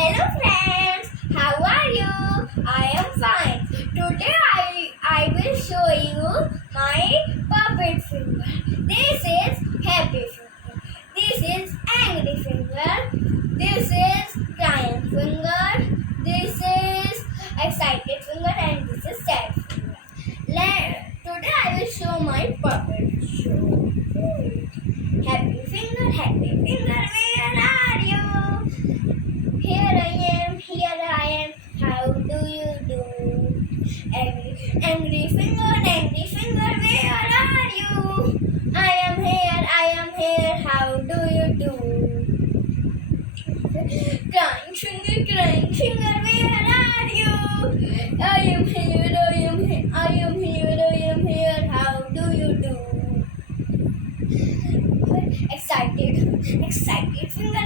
Hello friends, how are you? I am fine. Today I will show you my puppet finger. This is happy finger. This is angry finger. This is crying finger. This is excited finger and this is sad finger. Today I will show my puppet show. Happy finger, where are you? Here I am, how do you do? Angry finger, where are you? I am here, how do you do? Crying finger, where are you? I am here, how do you do? Excited finger,